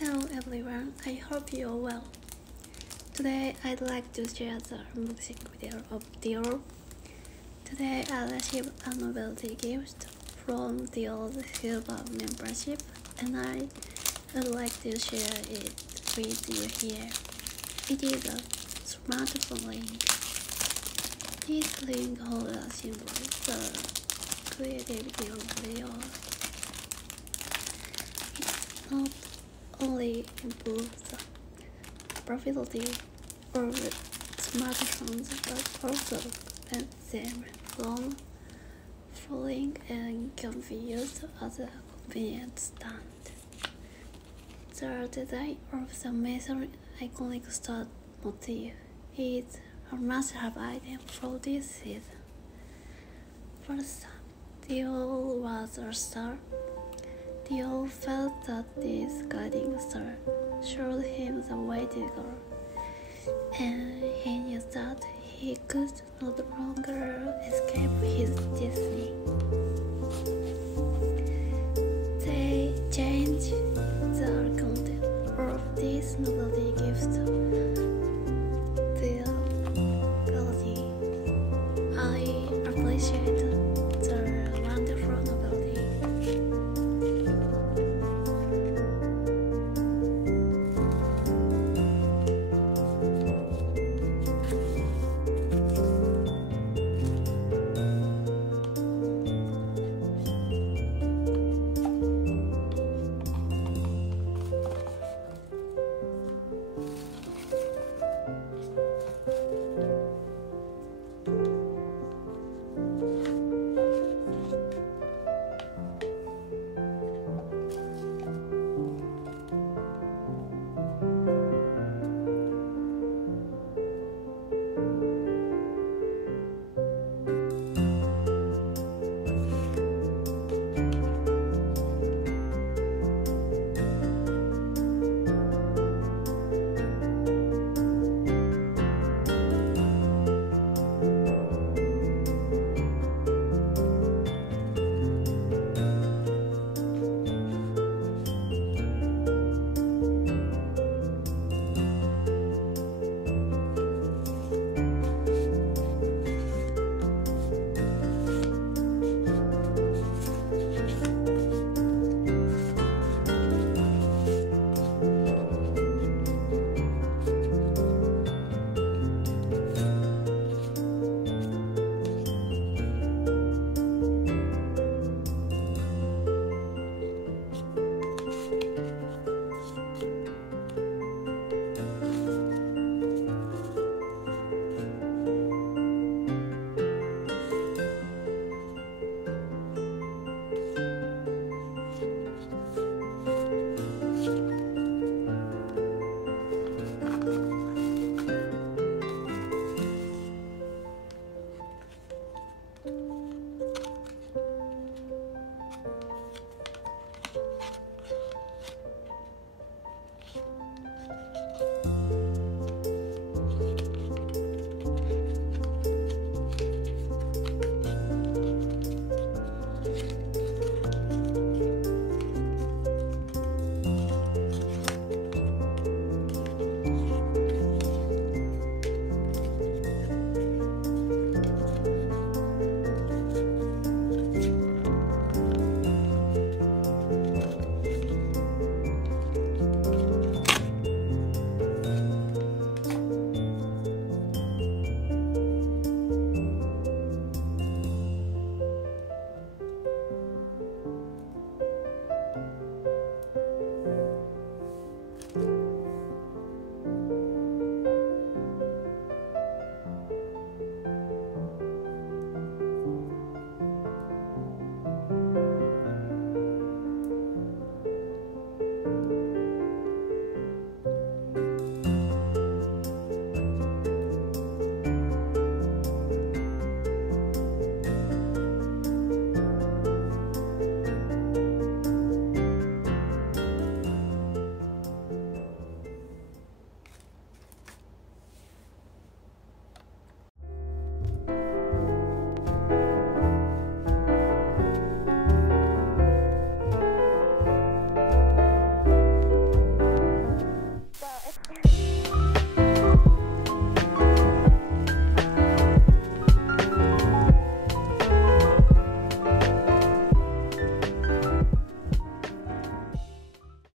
Hello everyone, I hope you are well. Today I'd like to share the unboxing video of Dior. Today I received a novelty gift from Dior's Silver membership and I would like to share it with you here. It is a smartphone ring. This ring holds a symbol, the creativity of Dior. It's not only improves the profitability of smartphones but also prevents them from falling and can be used as a convenient stand. The design of the Maison iconic star motif is a must-have item for this season. First, Dior was a star. Dior felt that this guiding star showed him the way to go, and he knew that he could no longer escape his destiny. They changed the content of this novelty